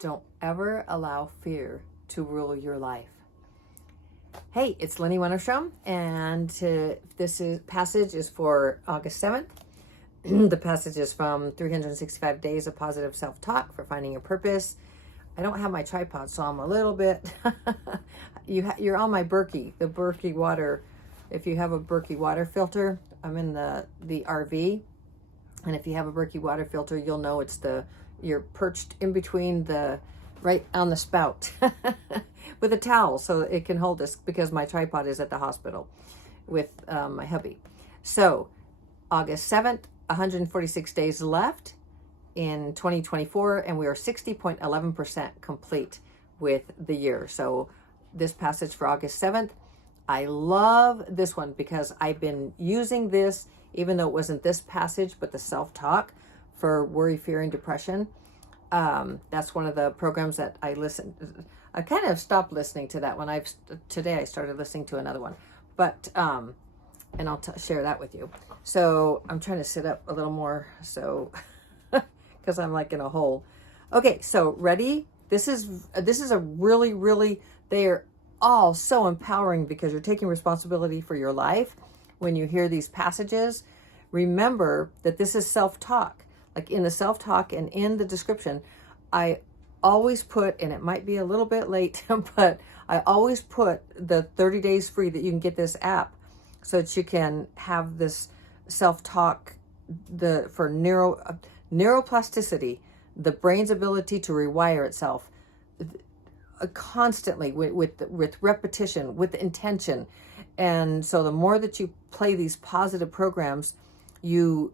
Don't ever allow fear to rule your life. Hey, it's Lenny Wennerstrom, and passage is for August 7th. The passage is from 365 Days of Positive Self-Talk for Finding Your Purpose. I don't have my tripod, so I'm a little bit... You're on my Berkey, the Berkey water. If you have a Berkey water filter, I'm in the RV. And if you have a Berkey water filter, you'll know you're perched in between right on the spout with a towel so it can hold this, because my tripod is at the hospital with my hubby. So August 7th, 146 days left in 2024, and we are 60.11% complete with the year. So this passage for August 7th, I love this one because I've been using this, even though it wasn't this passage, but the self-talk for worry, fear, and depression. That's one of the programs that I listened. I kind of stopped listening to that one. Today I started listening to another one, but and I'll share that with you. So I'm trying to sit up a little more, so because I'm like in a hole. Okay, so ready? This is a really, they are all so empowering because you're taking responsibility for your life. When you hear these passages, remember that this is self-talk. Like in the self-talk and in the description, I always put, and it might be a little bit late, but I always put the 30 days free that you can get this app so that you can have this self-talk for neuroplasticity, the brain's ability to rewire itself constantly with repetition, with intention. And so the more that you play these positive programs, you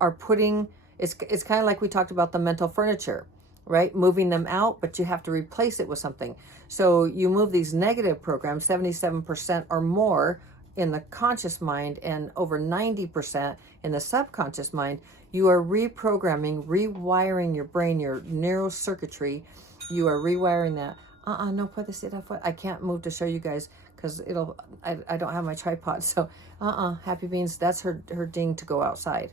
are putting, it's kind of like we talked about the mental furniture, right? Moving them out, but you have to replace it with something. So you move these negative programs, 77% or more in the conscious mind and over 90% in the subconscious mind. You are reprogramming, rewiring your brain, your neurocircuitry. You are rewiring that. No puede ser afuera. I can't move to show you guys because I don't have my tripod. So, Happy Beans, that's her ding to go outside.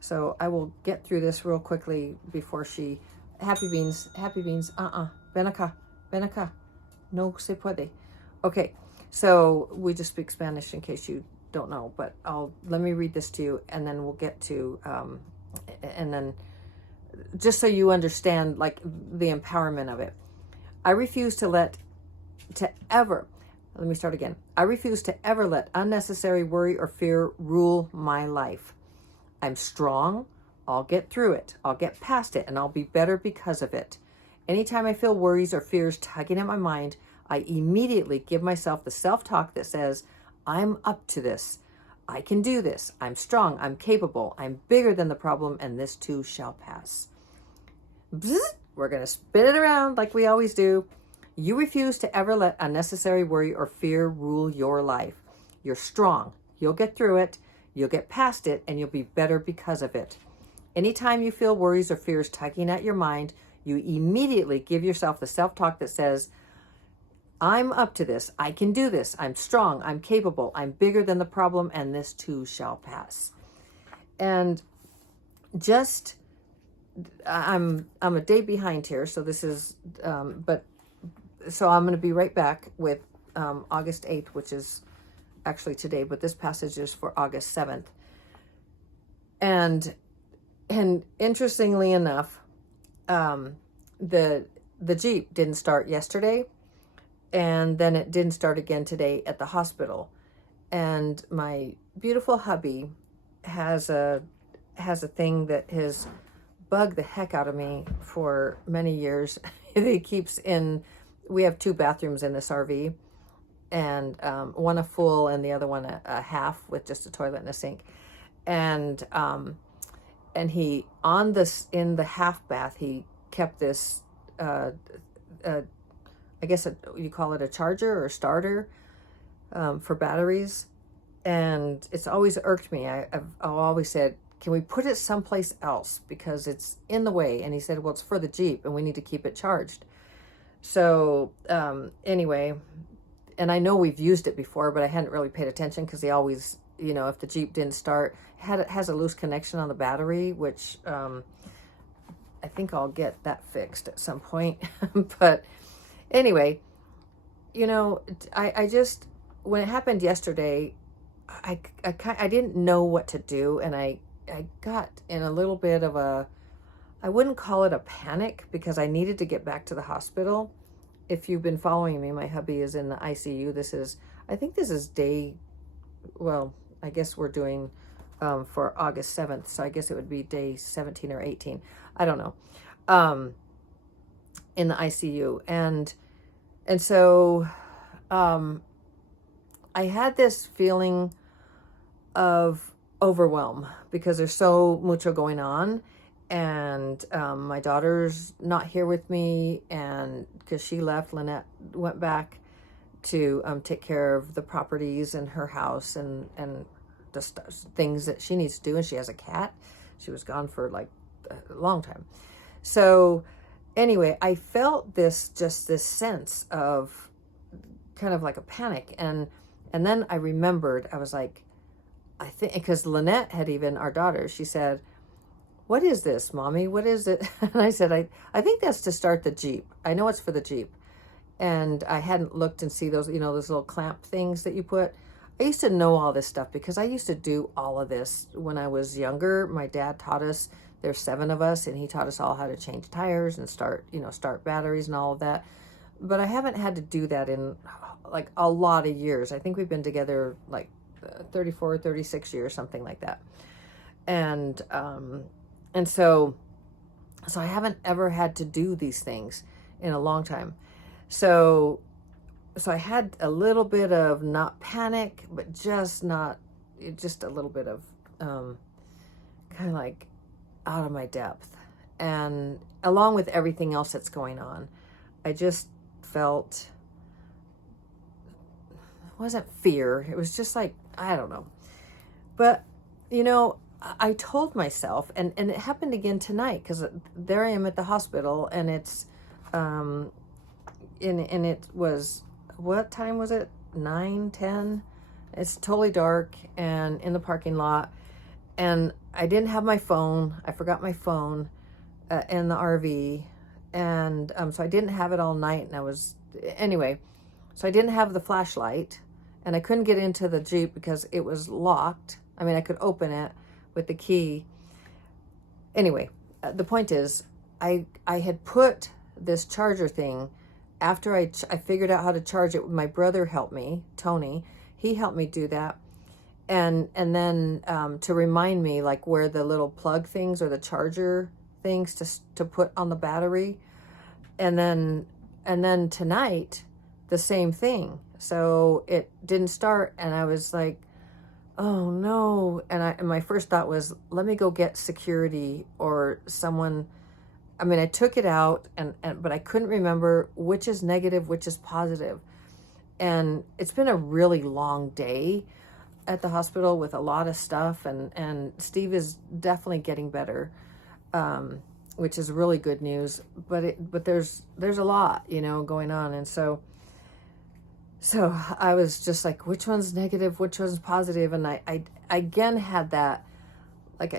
So I will get through this real quickly before Happy Beans, ven acá, no se puede. Okay, so we just speak Spanish in case you don't know, but let me read this to you, and then we'll get to, and then just so you understand like the empowerment of it. I refuse to ever let unnecessary worry or fear rule my life. I'm strong. I'll get through it. I'll get past it, and I'll be better because of it. Anytime I feel worries or fears tugging at my mind, I immediately give myself the self-talk that says, I'm up to this. I can do this. I'm strong. I'm capable. I'm bigger than the problem, and this too shall pass. Bzz, we're going to spin it around like we always do. You refuse to ever let unnecessary worry or fear rule your life. You're strong. You'll get through it. You'll get past it, and you'll be better because of it. Anytime you feel worries or fears tugging at your mind, you immediately give yourself the self-talk that says, I'm up to this. I can do this. I'm strong. I'm capable. I'm bigger than the problem, and this too shall pass. And just, I'm a day behind here, so this is, so I'm going to be right back with August 8th, which is actually today, but this passage is for August 7th. And interestingly enough, the Jeep didn't start yesterday, and then it didn't start again today at the hospital. And my beautiful hubby has a thing that has bugged the heck out of me for many years. He keeps we have 2 bathrooms in this RV, and one a full and the other one a half with just a toilet and a sink. And he, in the half bath, he kept this, I guess you call it a charger or a starter for batteries. And it's always irked me. I've always said, can we put it someplace else? Because it's in the way. And he said, well, it's for the Jeep and we need to keep it charged. So anyway, and I know we've used it before, but I hadn't really paid attention because he always, if the Jeep didn't start, it has a loose connection on the battery, which I think I'll get that fixed at some point. But anyway, you know, I just, when it happened yesterday, I didn't know what to do. And I got in a little bit of a, I wouldn't call it a panic, because I needed to get back to the hospital. If you've been following me, my hubby is in the ICU. This is, I think this is day, well, I guess we're doing for August 7th. So I guess it would be day 17 or 18. I don't know. In the ICU. And so I had this feeling of overwhelm, because there's so much going on. And my daughter's not here with me, and because she left, Lynette went back to take care of the properties in her house and the things that she needs to do. And she has a cat. She was gone for like a long time. So anyway, I felt just this sense of kind of like a panic. And then I remembered, I was like, I think, because Lynette had even, our daughter, she said, "What is this, Mommy? What is it?" And I said, I think that's to start the Jeep. I know it's for the Jeep. And I hadn't looked and see those, you know, those little clamp things that you put. I used to know all this stuff because I used to do all of this when I was younger. My dad taught us, there's 7 of us, and he taught us all how to change tires and start batteries and all of that. But I haven't had to do that in like a lot of years. I think we've been together like 34, 36 years, something like that. And so I haven't ever had to do these things in a long time. So I had a little bit of, not panic, but just a little bit of kind of like out of my depth. And along with everything else that's going on, I just felt, it wasn't fear. It was just like, I don't know. But, you know, I told myself, and it happened again tonight, because there I am at the hospital, and it's, and it was, what time was it? 9, 10? It's totally dark and in the parking lot. And I didn't have my phone. I forgot my phone in the RV. And so I didn't have it all night. And anyway, so I didn't have the flashlight, and I couldn't get into the Jeep because it was locked. I mean, I could open it with the key. Anyway, the point is, I had put this charger thing after I figured out how to charge it. My brother helped me, Tony. He helped me do that. And then to remind me like where the little plug things or the charger things to put on the battery. And then tonight, the same thing. So it didn't start, and I was like, oh no. And my first thought was, let me go get security or someone. I mean, I took it out, but I couldn't remember which is negative, which is positive. And it's been a really long day at the hospital with a lot of stuff, and Steve is definitely getting better, which is really good news. But there's a lot, you know, going on. And so I was just like, which one's negative, which one's positive? And I again had that, like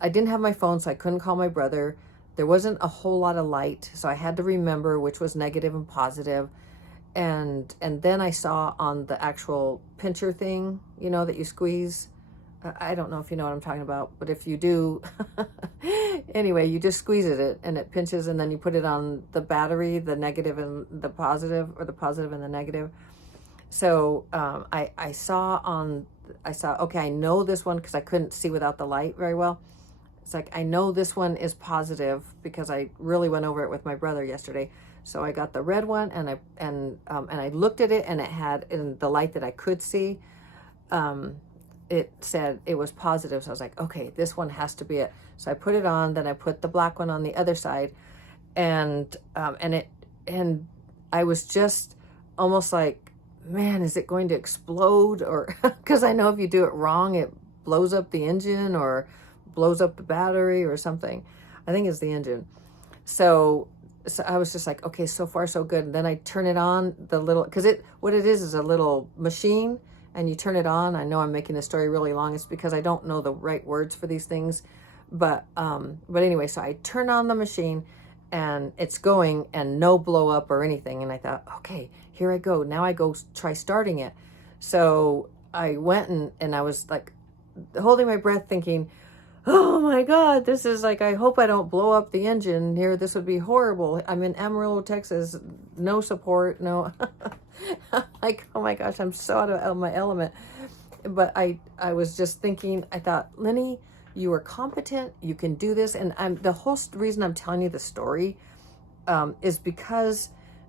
I didn't have my phone, so I couldn't call my brother. There wasn't a whole lot of light, so I had to remember which was negative and positive. And then I saw on the actual pincher thing, you know, that you squeeze. I don't know if you know what I'm talking about, but if you do, anyway, you just squeeze it and it pinches, and then you put it on the battery, the negative and the positive, or the positive and the negative. So I saw, okay, I know this one, because I couldn't see without the light very well. It's like, I know this one is positive because I really went over it with my brother yesterday. So I got the red one, and I looked at it, and it had, in the light that I could see, it said it was positive. So I was like, okay, this one has to be it. So I put it on, then I put the black one on the other side, and I was just almost like, man, is it going to explode? Or, because I know if you do it wrong, it blows up the engine or blows up the battery or something. I think it's the engine. So I was just like, okay, so far so good. And then I turn it on, the little, because what it is a little machine, and you turn it on. I know I'm making the story really long. It's because I don't know the right words for these things, But anyway, so I turn on the machine and it's going and no blow up or anything. And I thought, okay, here I go. Now I go try starting it. So I went and I was like holding my breath thinking, oh my God, this is like, I hope I don't blow up the engine here. This would be horrible. I'm in Amarillo, Texas, no support, no. Like, oh my gosh, I'm so out of my element. But I was just thinking, I thought, Lenny, you are competent, you can do this. And the whole reason I'm telling you the story is because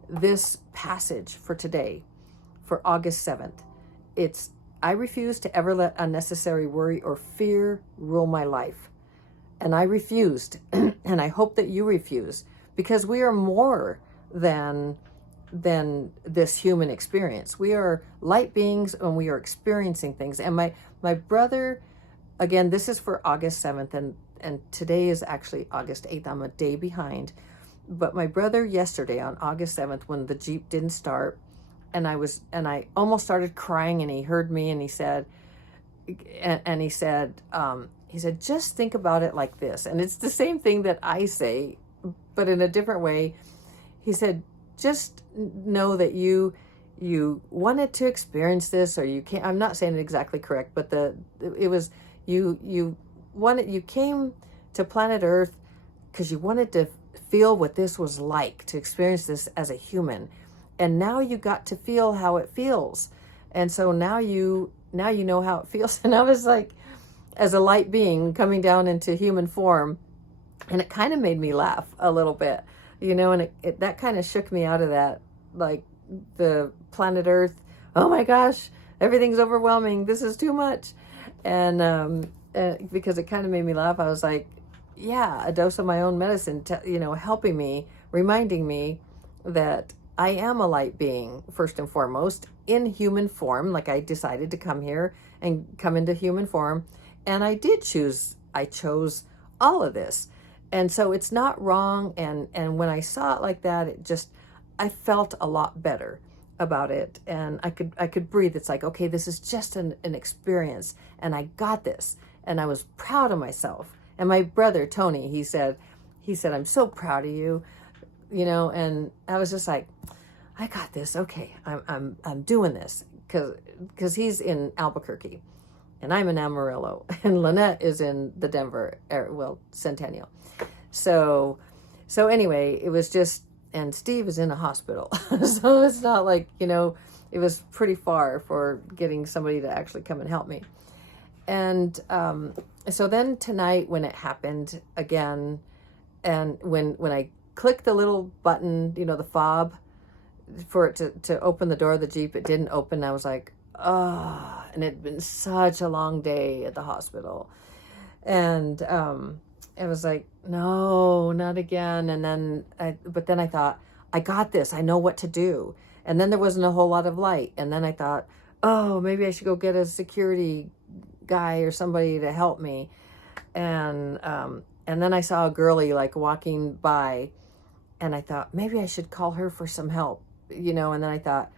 this passage for today, for August 7th, I refuse to ever let unnecessary worry or fear rule my life. And I refused, and I hope that you refuse, because we are more than this human experience. We are light beings and we are experiencing things. And my brother, again, this is for August 7th, and today is actually August 8th. I'm a day behind. But my brother yesterday on August 7th, when the Jeep didn't start, and I almost started crying, and he heard me, and he said, just think about it like this. And it's the same thing that I say, but in a different way. He said, just know that you wanted to experience this, or you can't. I'm not saying it exactly correct, but it was you came to planet Earth because you wanted to feel what this was like, to experience this as a human. And now you got to feel how it feels. And so now you know how it feels. And I was like, as a light being coming down into human form, and it kind of made me laugh a little bit, and that kind of shook me out of that, like the planet Earth, oh my gosh, everything's overwhelming, this is too much. And because it kind of made me laugh, I was like, yeah, a dose of my own medicine, helping me, reminding me that I am a light being, first and foremost, in human form. Like, I decided to come here and come into human form. And I chose all of this. And so it's not wrong. And when I saw it like that, I felt a lot better about it. And I could breathe. It's like, okay, this is just an experience, and I got this. And I was proud of myself. And my brother, Tony, he said, I'm so proud of you. And I was just like, I got this. Okay, I'm doing this, because he's in Albuquerque, and I'm in Amarillo, and Lynette is in the Denver Centennial. So anyway, it was just, and Steve is in a hospital, so it's not like it was pretty far for getting somebody to actually come and help me. And so then tonight, when it happened again, and when I clicked the little button, the fob, for it to open the door of the Jeep, it didn't open. I was like, oh, and it'd been such a long day at the hospital. And I was like, no, not again. And then I thought, I got this. I know what to do. And then there wasn't a whole lot of light. And then I thought, oh, maybe I should go get a security guy or somebody to help me. And then I saw a girlie like walking by, and I thought, maybe I should call her for some help, and then I thought,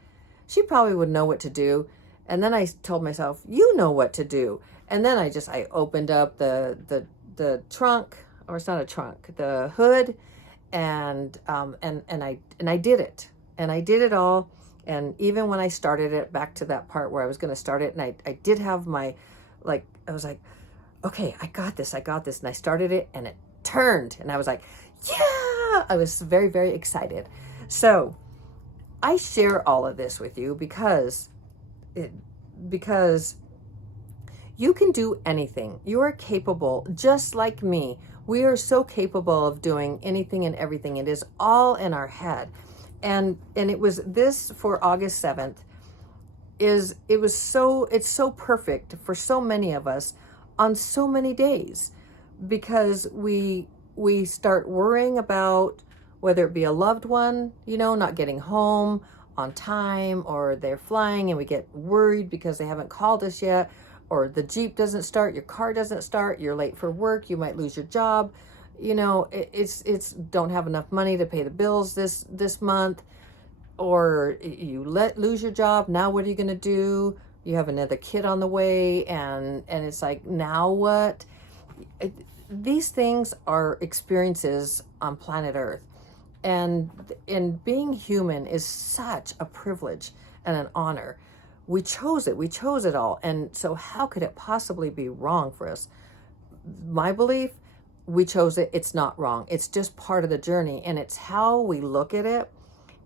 she probably would know what to do. And then I told myself, you know what to do. And then I opened up the trunk, or it's not a trunk, the hood, and I did it. And I did it all. And even when I started it, back to that part where I was going to start it, and I did have I was like, okay, I got this. And I started it, and it turned, and I was like, yeah, I was very, very excited. So I share all of this with you because you can do anything. You are capable, just like me. We are so capable of doing anything and everything. It is all in our head. And it was this for August 7th it's so perfect for so many of us on so many days, because we start worrying about whether it be a loved one, not getting home on time, or they're flying and we get worried because they haven't called us yet, or the Jeep doesn't start, your car doesn't start, you're late for work, you might lose your job, it's don't have enough money to pay the bills this month, or you lose your job. Now what are you going to do? You have another kid on the way, and it's like, now what? these things are experiences on planet Earth. And being human is such a privilege and an honor. We chose it. We chose it all. And so how could it possibly be wrong for us? My belief, we chose it. It's not wrong. It's just part of the journey. And it's how we look at it.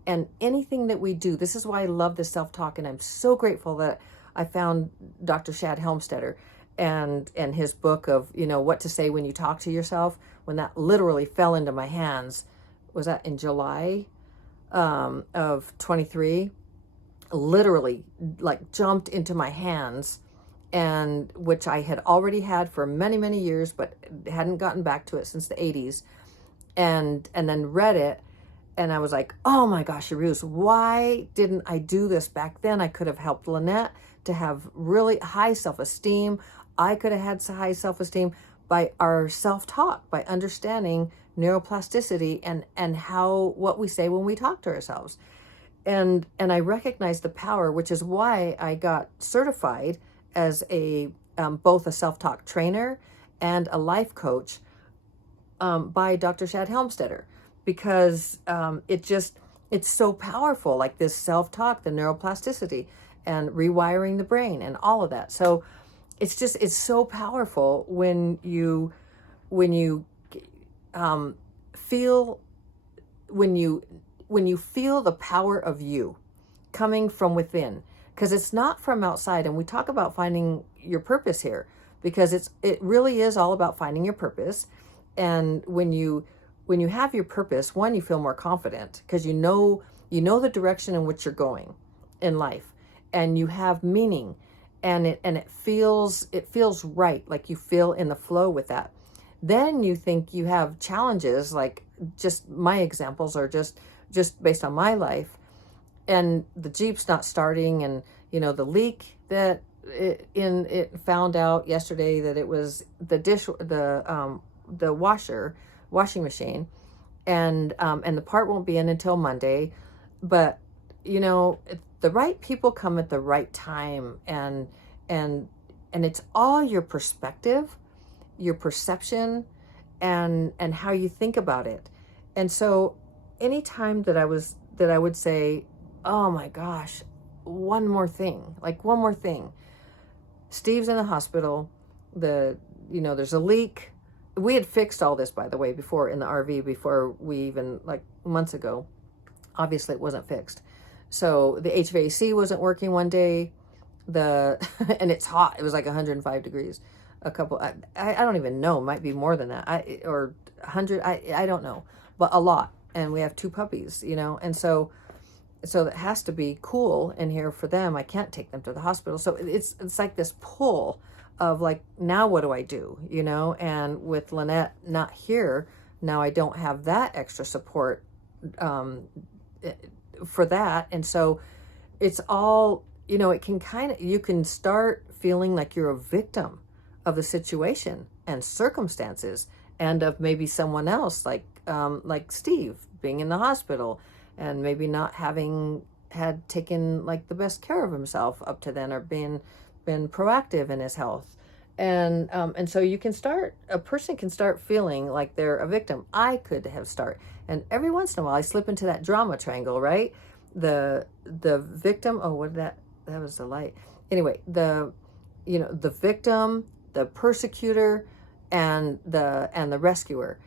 And anything that we do, this is why I love this self-talk. And I'm so grateful that I found Dr. Shad Helmstetter and his book of, what to say when you talk to yourself, when that literally fell into my hands. Was that in July of 23? Literally like jumped into my hands, and which I had already had for many, many years, but hadn't gotten back to it since the 80s. And then read it, and I was like, oh my gosh, Aruz, why didn't I do this back then? I could have helped Lynette to have really high self-esteem. I could have had high self-esteem by our self-talk, by understanding neuroplasticity and how what we say when we talk to ourselves. And I recognized the power, which is why I got certified as a both a self-talk trainer and a life coach by Dr. Shad Helmstetter, because it's so powerful, like this self-talk, the neuroplasticity and rewiring the brain and all of that. So it's so powerful when you feel when you feel the power of you coming from within, because it's not from outside. And we talk about finding your purpose here, because it really is all about finding your purpose. And when you have your purpose, one, you feel more confident because you know the direction in which you're going in life, and you have meaning, and it feels right, like you feel in the flow with that. Then you think you have challenges, like just my examples are just based on my life, and the Jeep's not starting, and the leak that it found out yesterday that it was the washing machine, and the part won't be in until Monday. But the right people come at the right time, and it's all your perspective, your perception, and how you think about it. And so anytime that I would say, oh my gosh, one more thing, Steve's in the hospital, there's a leak. We had fixed all this, by the way, before in the RV, before we even, like months ago. Obviously it wasn't fixed. So the HVAC wasn't working one day, and it's hot. It was like 105 degrees. I don't even know, might be more than that. Or 100, I don't know, but a lot. And we have 2 puppies, and so it has to be cool in here for them. I can't take them to the hospital. So it's like this pull of like, now what do I do? And with Lynette not here, now I don't have that extra support for that. And so it's all, it can you can start feeling like you're a victim of the situation and circumstances, and of maybe someone else, like Steve being in the hospital and maybe not having had taken like the best care of himself up to then, or been proactive in his health. And so a person can start feeling like they're a victim. I could have and every once in a while I slip into that drama triangle, right? The victim, that was the light. Anyway, the victim, the persecutor, and the rescuer.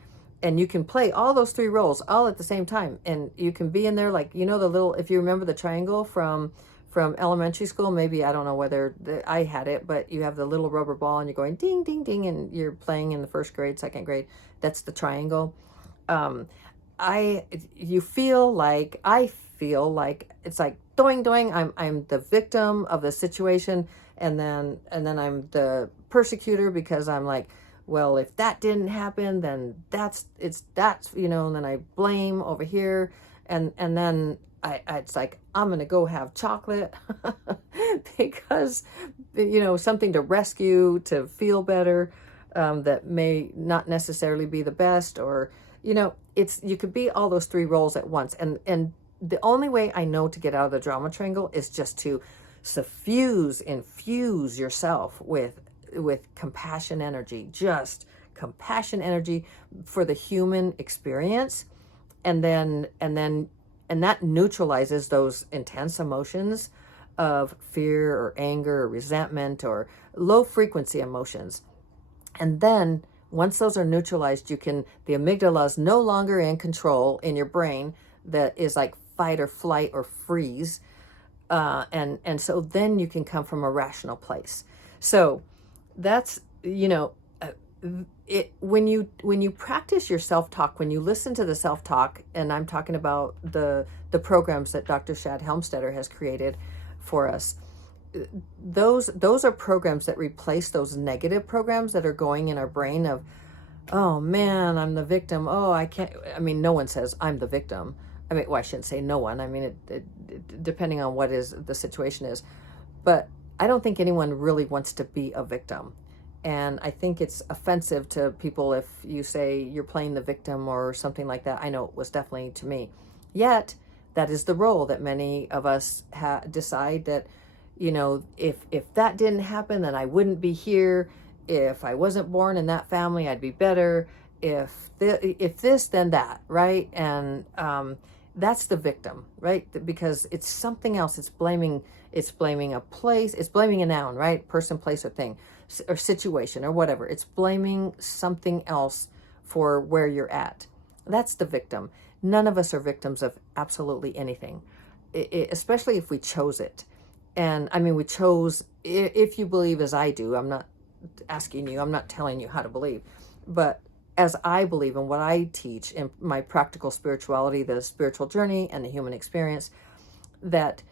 And you can play all those 3 roles all at the same time. And you can be in there, like, the little, if you remember the triangle from elementary school, maybe, I don't know whether I had it, but you have the little rubber ball and you're going ding, ding, ding, and you're playing in the 1st grade, 2nd grade. That's the triangle. I feel like it's like doing, I'm the victim of the situation. And then I'm the persecutor, because I'm like, well, if that didn't happen, then that's, and then I blame over here. And then it's like, I'm going to go have chocolate because, something to rescue, to feel better, that may not necessarily be the best, or, you could be all those 3 roles at once. And the only way I know to get out of the drama triangle is just to infuse yourself with compassion energy, just compassion energy for the human experience. And that neutralizes those intense emotions of fear or anger or resentment or low frequency emotions. And then once those are neutralized, the amygdala is no longer in control in your brain, that is like fight or flight or freeze. And so then you can come from a rational place. So that's, when you practice your self-talk, when you listen to the self-talk, and I'm talking about the programs that Dr. Shad Helmstetter has created for us, those are programs that replace those negative programs that are going in our brain of, oh man, I'm the victim. Oh, I can't. I mean, no one says I'm the victim. I mean, well, I shouldn't say no one. I mean, it depending on what the situation is, but I don't think anyone really wants to be a victim. And I think it's offensive to people if you say you're playing the victim or something like that. I know it was definitely to me. Yet, that is the role that many of us decide that, if that didn't happen, then I wouldn't be here. If I wasn't born in that family, I'd be better. If this, then that, right? And that's the victim, right? Because it's something else. It's blaming a place. It's blaming a noun, right? Person, place, or thing, or situation, or whatever. It's blaming something else for where you're at. That's the victim. None of us are victims of absolutely anything, especially if we chose it. And I mean, we chose, if you believe as I do, I'm not asking you, I'm not telling you how to believe, but as I believe in what I teach in my practical spirituality, the spiritual journey and the human experience, that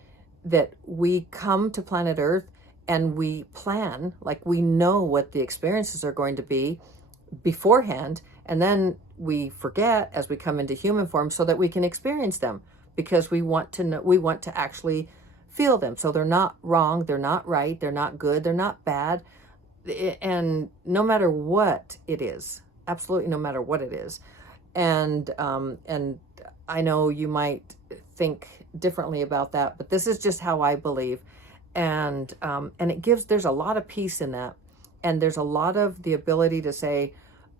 we come to planet Earth and we plan, like we know what the experiences are going to be beforehand, and then we forget as we come into human form so that we can experience them, because we want to know, we want to actually feel them. So they're not wrong, they're not right, they're not good, they're not bad. And no matter what it is, absolutely no matter what it is. And I know you might think differently about that, but this is just how I believe. And there's a lot of peace in that. And there's a lot of the ability to say,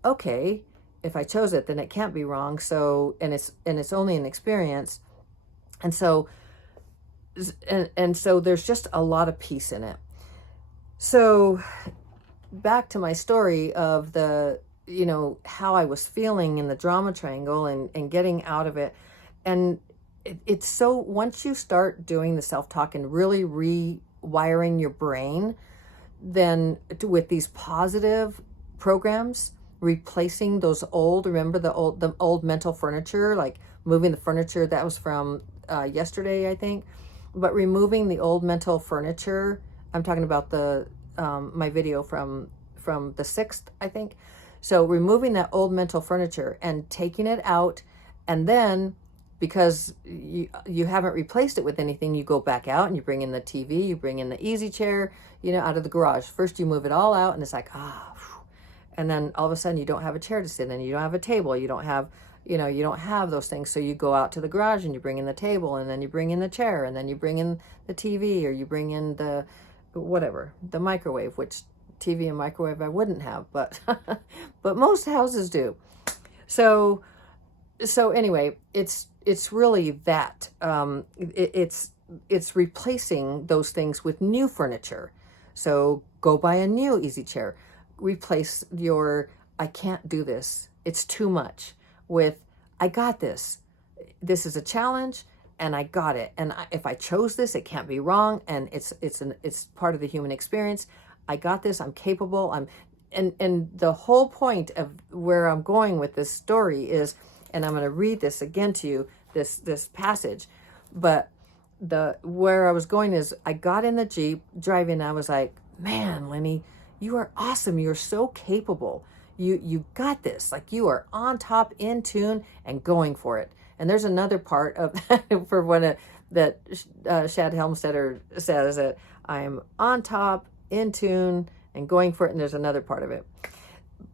okay, if I chose it, then it can't be wrong. So, and it's only an experience. And so there's just a lot of peace in it. So back to my story of how I was feeling in the drama triangle and getting out of it. And it's so, once you start doing the self-talk and really rewiring your brain, then with these positive programs, replacing those old, remember the old mental furniture, like moving the furniture, that was from yesterday, I think, but removing the old mental furniture. I'm talking about my video from the 6th, I think. So removing that old mental furniture and taking it out, and then because you haven't replaced it with anything, you go back out and you bring in the TV, you bring in the easy chair, out of the garage. First you move it all out and it's like, and then all of a sudden you don't have a chair to sit in, you don't have a table, you don't have those things. So you go out to the garage and you bring in the table, and then you bring in the chair, and then you bring in the TV, or you bring in the microwave, which TV and microwave I wouldn't have, but but most houses do. So anyway, it's really that it's replacing those things with new furniture. So go buy a new easy chair. Replace your I can't do this, it's too much, with I got this. This is a challenge, and I got it. And if I chose this, it can't be wrong. And it's part of the human experience. I got this. I'm capable. And the whole point of where I'm going with this story is, and I'm going to read this again to you, this passage. But where I was going is, I got in the Jeep driving. I was like, man, Lenny, you are awesome. You're so capable. You got this. Like, you are on top, in tune, and going for it. And there's another part of for when that Shad Helmstetter says that I'm on top, in tune, and going for it. And there's another part of it,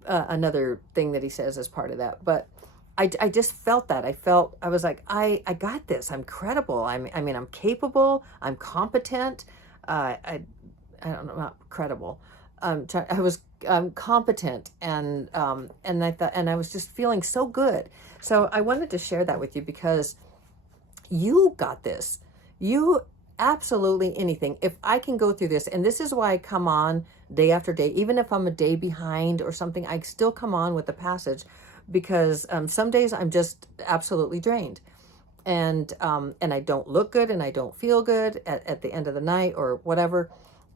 another thing that he says as part of that. But I just felt that. I was like, I got this. I'm credible. I mean, I'm capable. I'm competent. I don't know, not credible. I was competent, and I thought, and I was just feeling so good. So I wanted to share that with you because you got this. You absolutely anything. If I can go through this, and this is why I come on day after day, even if I'm a day behind or something, I still come on with the passage because some days I'm just absolutely drained. And I don't look good and I don't feel good at the end of the night or whatever.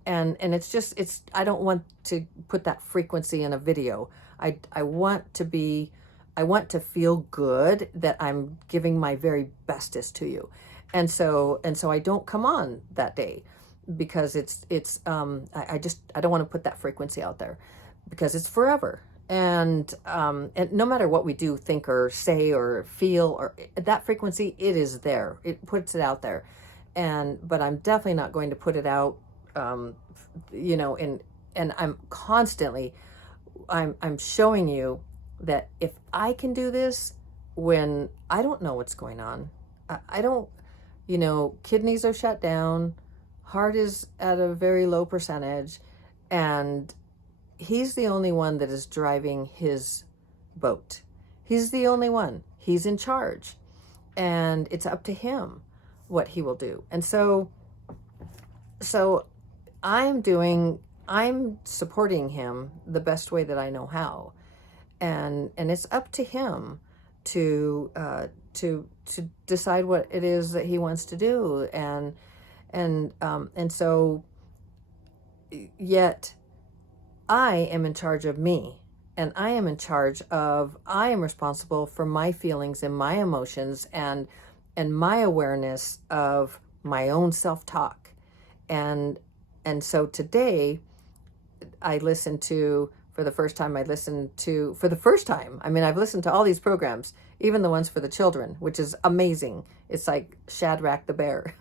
And it's I don't want to put that frequency in a video. I want to be, I want to feel good that I'm giving my very bestest to you. And so I don't come on that day because I don't want to put that frequency out there because it's forever. And no matter what we do, think or say or feel, or that frequency, it is there. It puts it out there. But I'm definitely not going to put it out, and I'm constantly, I'm showing you that if I can do this when I don't know what's going on, I don't, kidneys are shut down, heart is at a very low percentage, and he's the only one that is driving his boat. He's the only one. He's in charge. And it's up to him what he will do. And so I'm supporting him the best way that I know how. And it's up to him to decide what it is that he wants to do. And so yet I am in charge of me, and I am responsible for my feelings and my emotions and my awareness of my own self-talk. And so today I listened to, for the first time, I've listened to all these programs, even the ones for the children, which is amazing. It's like Shadrach the Bear.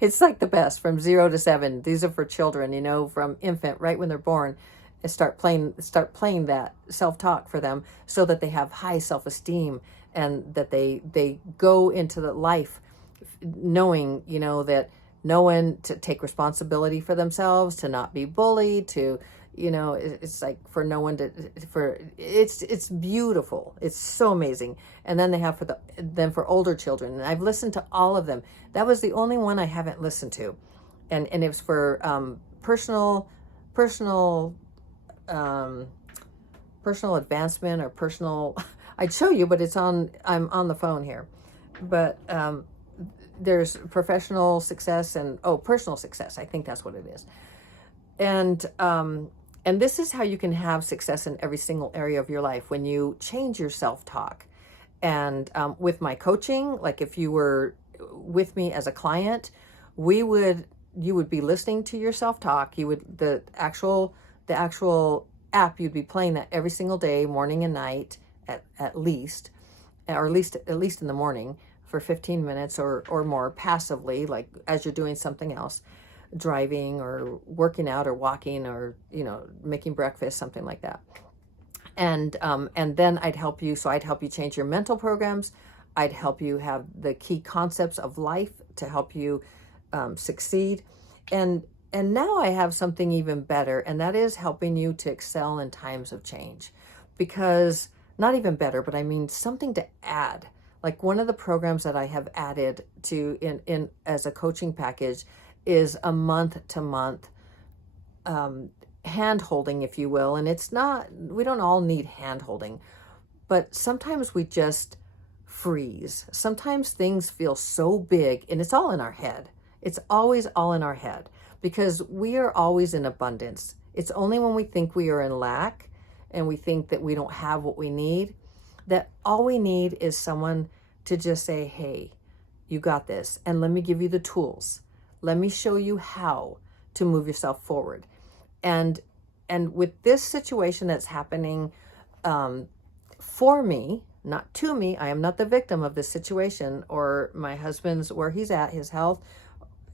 It's like the best, from 0 to 7. These are for children, from infant, right when they're born, and start playing that self-talk for them so that they have high self-esteem and that they go into the life knowing, to take responsibility for themselves, to not be bullied, to, it's like for no one to, it's beautiful. It's so amazing. And then they have for older children. And I've listened to all of them. That was the only one I haven't listened to. And it was for personal advancement or personal, I'd show you, but I'm on the phone here. But there's professional success and personal success. I think that's what it is. And this is how you can have success in every single area of your life when you change your self-talk. And with my coaching, like if you were with me as a client, you would be listening to your self-talk. The actual app, you'd be playing that every single day, morning and night, at least in the morning for 15 minutes or more, passively, like as you're doing something else, driving or working out or walking or making breakfast, something like that. And then I'd help you change your mental programs. I'd help you have the key concepts of life to help you succeed. And now I have something even better, and that is helping you to excel in times of change. Because, not even better, but I mean something to add. Like one of the programs that I have added to in as a coaching package is a month-to-month hand-holding, if you will. And it's not, we don't all need hand-holding, but sometimes we just freeze. Sometimes things feel so big, and it's all in our head. It's always all in our head because we are always in abundance. It's only when we think we are in lack and we think that we don't have what we need, that all we need is someone to just say, hey, you got this. And let me give you the tools. Let me show you how to move yourself forward. And with this situation that's happening for me, not to me, I am not the victim of this situation or my husband's, where he's at, his health,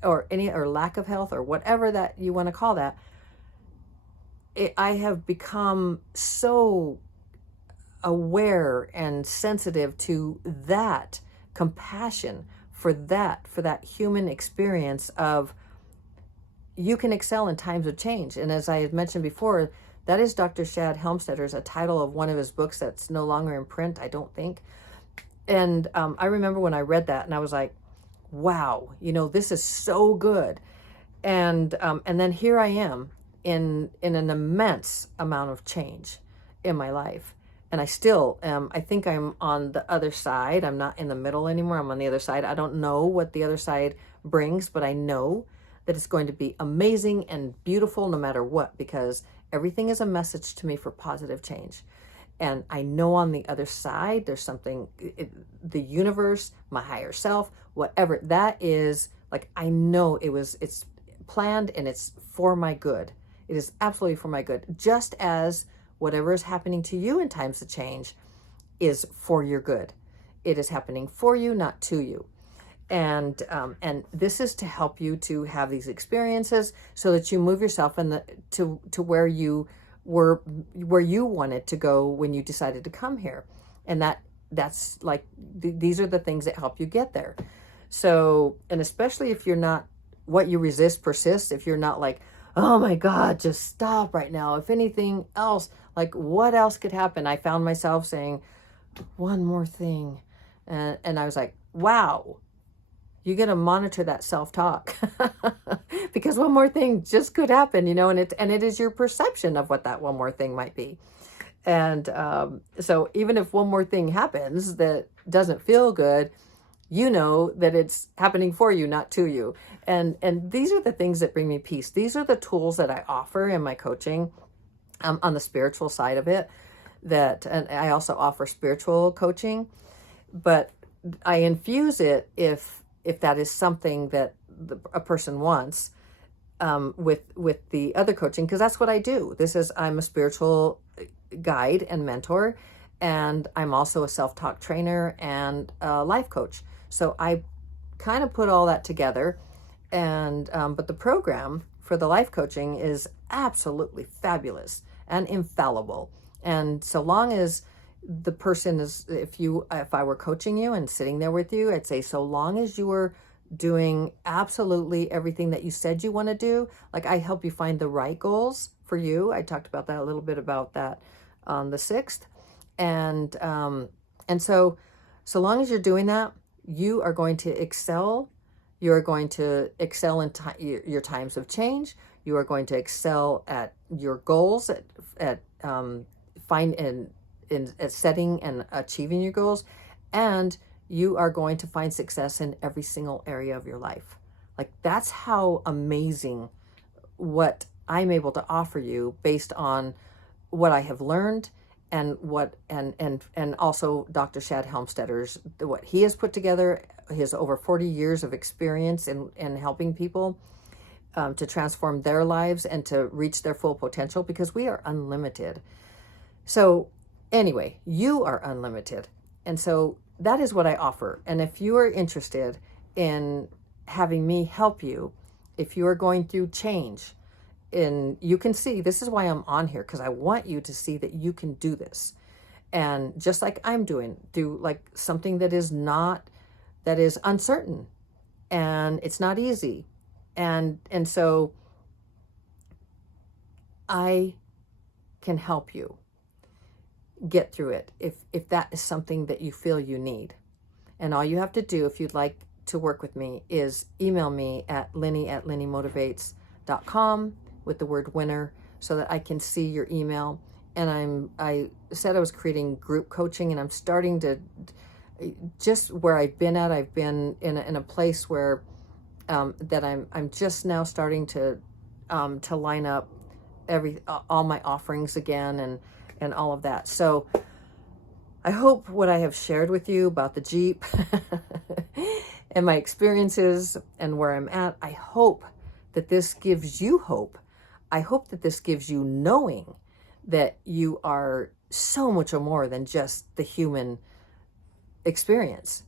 or lack of health, or whatever that you want to call that. I have become so aware and sensitive to that compassion for that human experience of you can excel in times of change. And as I had mentioned before, that is Dr. Shad Helmstetter's, a title of one of his books that's no longer in print, I don't think. And I remember when I read that and I was like, wow, this is so good. And then here I am in an immense amount of change in my life. And I still am, I think I'm on the other side. I'm not in the middle anymore. I'm on the other side. I don't know what the other side brings, but I know that it's going to be amazing and beautiful no matter what, because everything is a message to me for positive change. And I know on the other side, there's something, the universe, my higher self, whatever that is, like, I know it's planned and it's for my good. It is absolutely for my good. Just as whatever is happening to you in times of change is for your good. It is happening for you, not to you. And this is to help you to have these experiences so that you move yourself to where you wanted to go when you decided to come here. And that's like, these are the things that help you get there. So, and especially if you're not, what you resist persists, if you're not like, oh my God, just stop right now. If anything else, like what else could happen? I found myself saying one more thing. And I was like, wow, you got to monitor that self-talk because one more thing just could happen, and it is your perception of what that one more thing might be. And so even if one more thing happens that doesn't feel good, you know that it's happening for you, not to you. And these are the things that bring me peace. These are the tools that I offer in my coaching on the spiritual side of it. And I also offer spiritual coaching, but I infuse it if that is something that a person wants with the other coaching, because that's what I do. I'm a spiritual guide and mentor, and I'm also a self-talk trainer and a life coach. So I kind of put all that together, and but the program for the life coaching is absolutely fabulous and infallible. And so long as the person is, if I were coaching you and sitting there with you, I'd say, so long as you are doing absolutely everything that you said you want to do, like I help you find the right goals for you. I talked about that a little bit about that on the 6th. And so long as you're doing that, you are going to excel. You're going to excel in your times of change. You are going to excel at your goals, at setting and achieving your goals, and you are going to find success in every single area of your life. Like, that's how amazing what I'm able to offer you based on what I have learned and and also Dr. Shad Helmstetter's, what he has put together, his over 40 years of experience in helping people to transform their lives and to reach their full potential, because we are unlimited. So anyway, you are unlimited. And so that is what I offer. And if you are interested in having me help you, if you are going through change, and you can see, this is why I'm on here, because I want you to see that you can do this. And just like I'm doing, through like something that is uncertain and it's not easy. And so I can help you get through it if that is something that you feel you need. And all you have to do, if you'd like to work with me, is email me at linny@linnymotivates.com with the word winner, so that I can see your email. And I said I was creating group coaching, and I'm starting to, just where I've been in a place where that I'm just now starting to line up all my offerings again and all of that. So I hope what I have shared with you about the Jeep and my experiences and where I'm at, I hope that this gives you hope. I hope that this gives you knowing that you are so much more than just the human experience.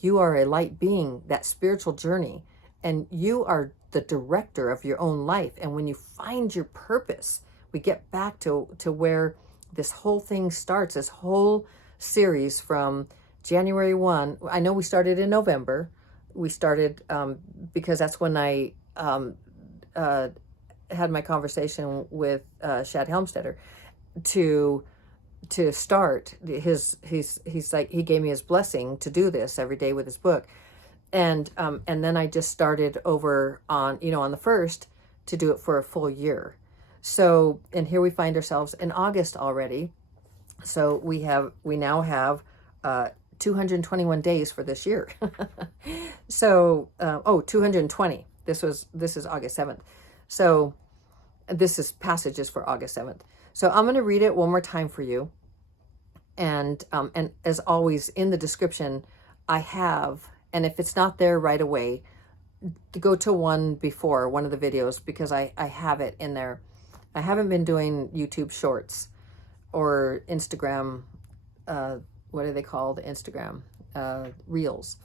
You are a light being, that spiritual journey, and you are the director of your own life. And when you find your purpose, we get back to where this whole thing starts, this whole series from January 1. I know we started in November. We started because that's when I had my conversation with Shad Helmstetter to start he's like, he gave me his blessing to do this every day with his book. And then I just started over on, on the 1st to do it for a full year. So, and here we find ourselves in August already. So we now have 221 days for this year. So, 220. This is August 7th. So this is passages for August 7th. So I'm going to read it one more time for you. And as always, in the description, I have, and if it's not there right away, go to one before, one of the videos, because I have it in there. I haven't been doing YouTube shorts or Instagram, what are they called? Instagram reels.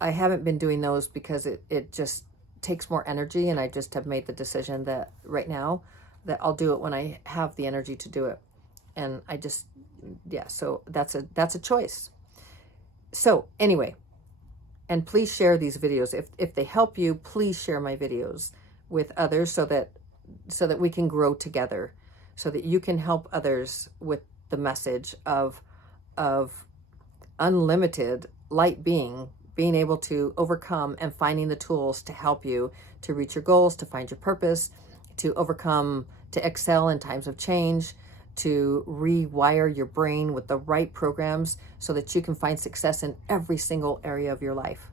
I haven't been doing those because it just takes more energy, and I just have made the decision that right now that I'll do it when I have the energy to do it. And I just, yeah, so that's a choice. So anyway, and please share these videos. If they help you, please share my videos with others so that we can grow together, so that you can help others with the message of unlimited light being able to overcome, and finding the tools to help you to reach your goals, to find your purpose, to overcome, to excel in times of change, to rewire your brain with the right programs so that you can find success in every single area of your life.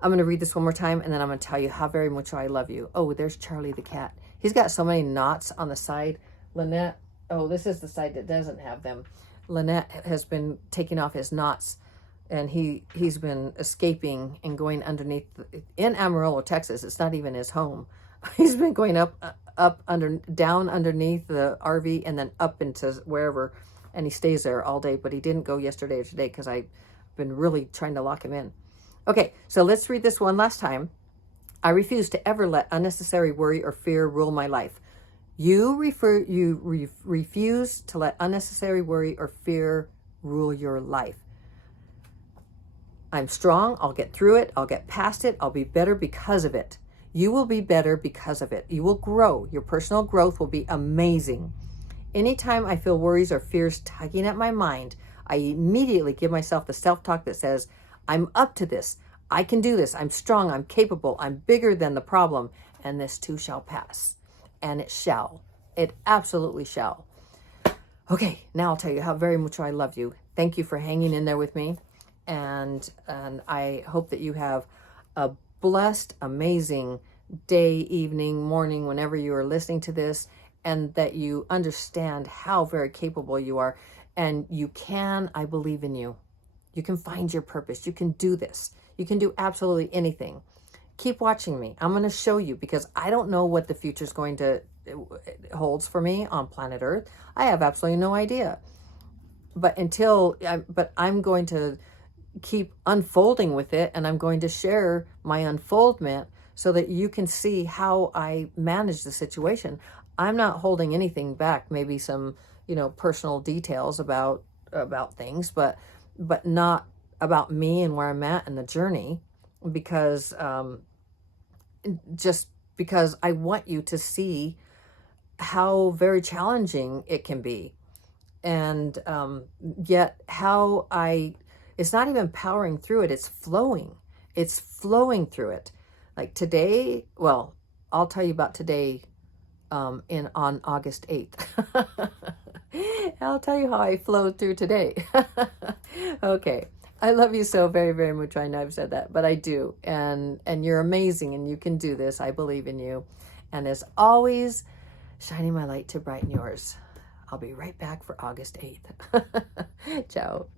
I'm going to read this one more time, and then I'm going to tell you how very much I love you. Oh, there's Charlie the cat. He's got so many knots on the side. Lynette, oh, this is the side that doesn't have them. Lynette has been taking off his knots, and he's been escaping and going underneath in Amarillo, Texas. It's not even his home. He's been going down underneath the RV, and then up into wherever, and he stays there all day. But he didn't go yesterday or today because I've been really trying to lock him in. Okay, so let's read this one last time. I refuse to ever let unnecessary worry or fear rule my life. You refuse to let unnecessary worry or fear rule your life. I'm strong. I'll get through it. I'll get past it. I'll be better because of it. You will be better because of it. You will grow. Your personal growth will be amazing. Anytime I feel worries or fears tugging at my mind, I immediately give myself the self-talk that says, I'm up to this. I can do this. I'm strong. I'm capable. I'm bigger than the problem. And this too shall pass. And it shall. It absolutely shall. Okay, now I'll tell you how very much I love you. Thank you for hanging in there with me. And I hope that you have a blessed, amazing day, evening, morning, whenever you are listening to this, and that you understand how very capable you are. And you can, I believe in you. You can find your purpose. You can do this. You can do absolutely anything. Keep watching me. I'm going to show you, because I don't know what the future is going to holds for me on planet Earth. I have absolutely no idea. But I'm going to keep unfolding with it, and I'm going to share my unfoldment so that you can see how I manage the situation. I'm not holding anything back, maybe some, personal details about things, but not about me and where I'm at in the journey, because just because I want you to see how very challenging it can be, and yet how it's not even powering through it, it's flowing through it. Like today, well, I'll tell you about today on August 8th. I'll tell you how I flowed through today. Okay. I love you so very, very much. I know I've said that, but I do. And you're amazing, and you can do this. I believe in you. And as always, shining my light to brighten yours. I'll be right back for August 8th. Ciao.